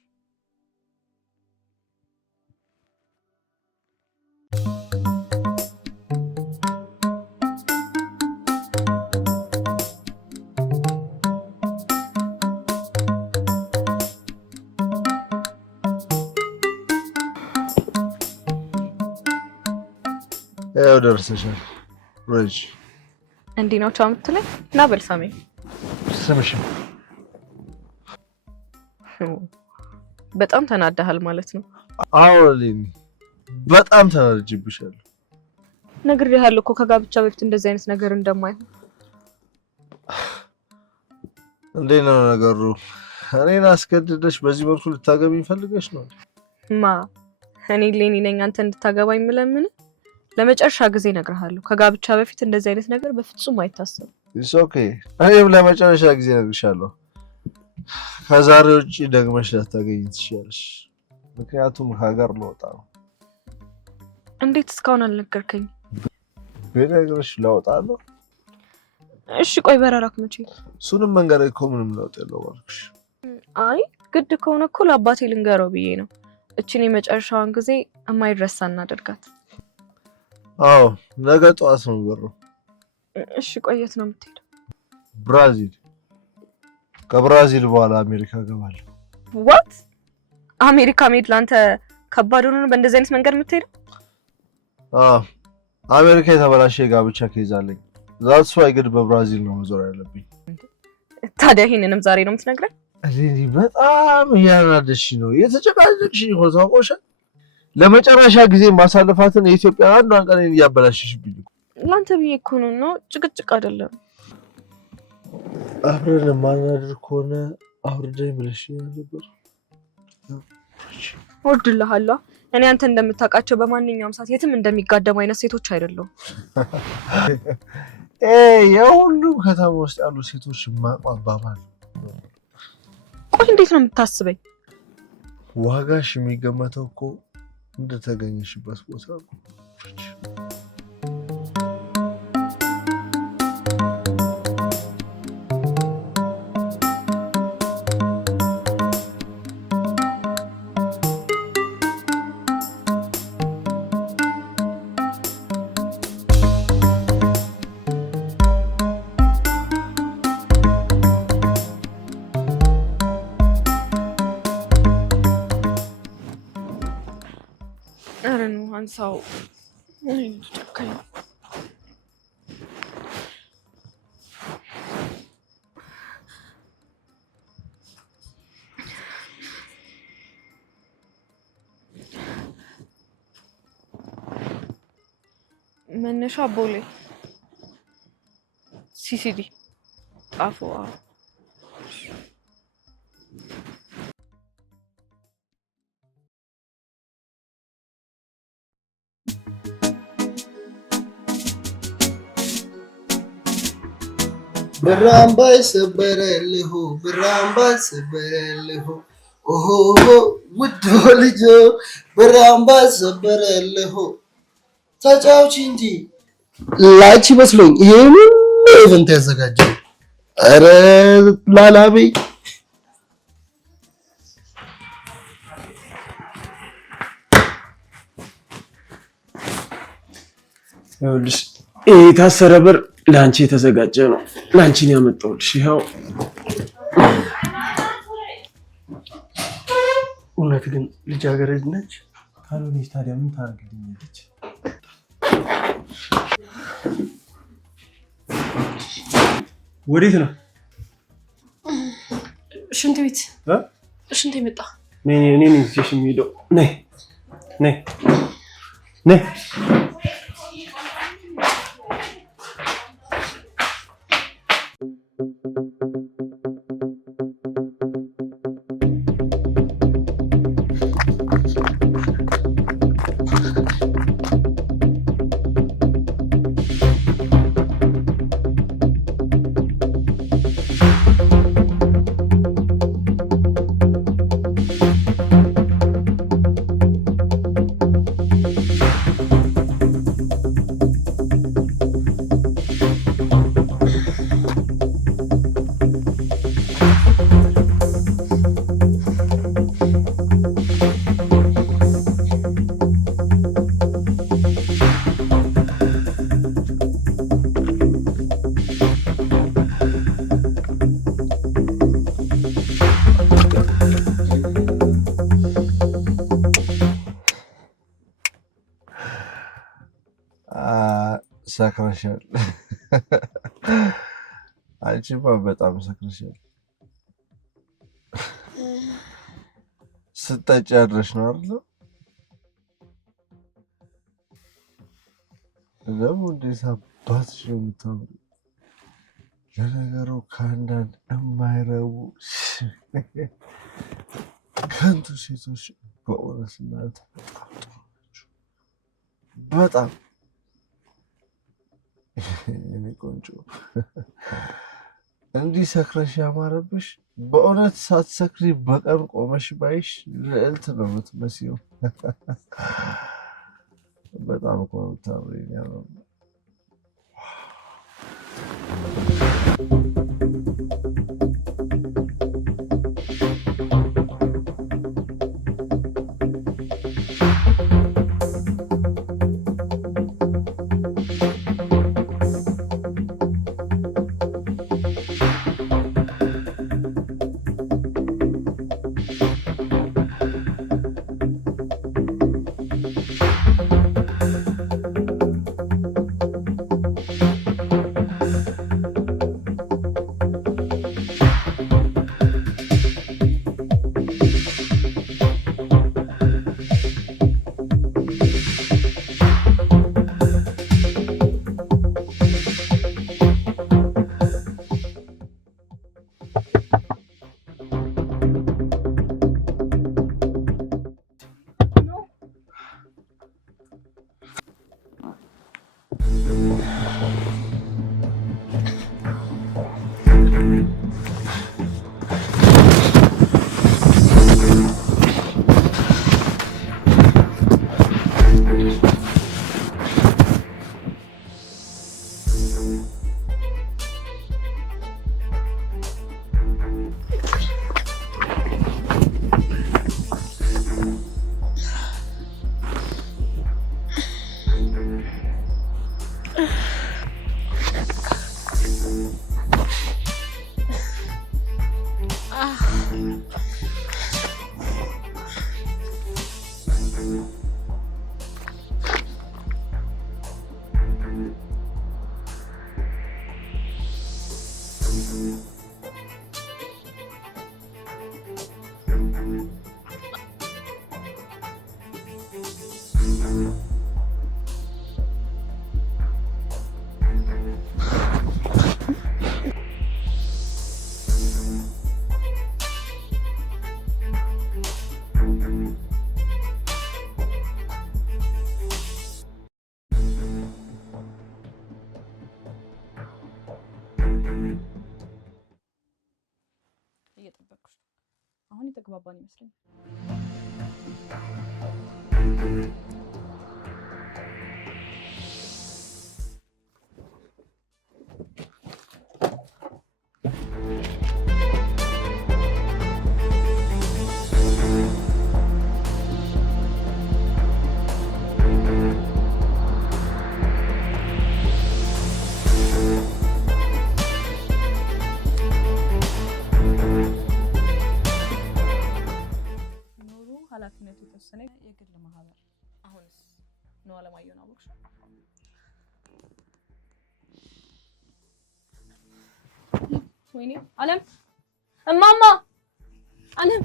ያው ደርሰሻል። ወጅ እንዲህ ነው ቻው የምትለኝ? ና በል ሳሜ። ስምሽ በጣም ተናደሃል ማለት ነው። አዎ ሌኒ፣ በጣም ተናድጄብሻለሁ። ነግሬሃለሁ እኮ ከጋብቻ በፊት እንደዚህ አይነት ነገር እንደማይሆን። እንዴት ነው ነገሩ? እኔን አስገድደሽ በዚህ መልኩ ልታገቢኝ ፈልገሽ ነው? ማ እኔ ሌኒ ነኝ አንተ እንድታገባኝ የምለምን? ለመጨረሻ ጊዜ እነግርሃለሁ፣ ከጋብቻ በፊት እንደዚህ አይነት ነገር በፍጹም አይታሰብም። ኢትስ ኦኬ። እኔም ለመጨረሻ ጊዜ እነግርሻለሁ፣ ከዛሬ ውጪ ደግመሽ ላታገኝ ትችያለሽ። ምክንያቱም ሀገር ልወጣ ነው። እንዴት እስካሁን አልነገርከኝ? ብነግርሽ ላወጣለሁ። እሺ ቆይ በረራክ መቼ? እሱንም መንገድ እኮ ምንም ለውጥ የለውም አልኩሽ። አይ ግድ ከሆነ እኮ ለአባቴ ልንገረው ብዬ ነው። እቺን የመጨረሻውን ጊዜ የማይረሳ እናደርጋት። አዎ ነገ ጠዋት ነው በረው። እሺ ቆይ የት ነው የምትሄደው? ብራዚል። ከብራዚል በኋላ አሜሪካ እገባለሁ። ዋት? አሜሪካ መሄድ ለአንተ ከባድ ሆኖ ነው በእንደዚህ አይነት መንገድ የምትሄደው? አሜሪካ የተበላሸ የጋብቻ ኬዝ አለኝ። ዛትስ ዋይ ግድ በብራዚል ነው መዞር ያለብኝ። ታዲያ ይሄንንም ዛሬ ነው የምትነግረኝ? እኔ በጣም እያናደድሽ ነው፣ የተጨቃጨቅሽኝ ነው። ታውቆሻል። ለመጨረሻ ጊዜ ማሳለፋትን የኢትዮጵያ አንዷን ቀን እያበላሽሽብኝ እኮ። ላንተ ብዬ እኮ ነው፣ ጭቅጭቅ አይደለም። አብረን ማናድር ከሆነ አውርደኝ ብለሽ ነበር። ወድልሃለሁ። እኔ አንተ እንደምታውቃቸው በማንኛውም ሰዓት የትም እንደሚጋደሙ አይነት ሴቶች አይደለሁም። የሁሉም ከተማ ውስጥ ያሉ ሴቶች ማቋባባል። ቆይ እንዴት ነው የምታስበኝ? ዋጋሽ የሚገመተው እኮ እንደተገኘሽበት ቦታ ነው። ሰው ጨካኝ ነው። መነሻ ቦሌ ሲሲዲ ጣፎ። ብራምባ ሰበረልሁ ብራምባ ሰበረልሁ ኦሆ ውድ ልጆ ብራምባ ሰበረልሁ። ተጫውቺ እንጂ ላቺ መስሎኝ ይሄን ኢቨንት ያዘጋጀው። አረ ላላቤ ይኸውልሽ ይሄ የታሰረ ብር ለአንቺ የተዘጋጀ ነው። ለአንቺን ያመጣሁልሽ ይኸው። እውነት ግን ልጃገረድ ነች? ካልሆነች ታዲያ ምን ታደርግልኛለች? ወዴት ነው? ሽንት ቤት። ሽንት የመጣ ነይ ነይ ነይ እሺ የሚሄደው ነይ ነይ ነይ ሰክረሻል። አንቺማ በጣም ሰክረሻል። ስጠጪ ያድረሽ ነው አይደል? ደግሞ እንዴት አባትሽ ነው የምታምሪው? ለነገሩ ከአንዳንድ የማይረቡ ከንቱ ሴቶች በእውነት እናንተ በጣም ጥሩ ናችሁ። በጣም እኔ ቆንጆ እንዲህ ሰክረሽ ያማረብሽ በእውነት ሳትሰክሪ በቀን ቆመሽ ባይሽ ልዕልት ነው የምትመስዪው። በጣም እኮ ነው የምታምሪው። እየጠበቅኩሽ ነው። አሁን የተግባባን ይመስለኛል። ነኝ የግል ማህበር። አሁንስ ነው አለማየሁን አወቅሽ? ወይኔ አለም እማማ አለም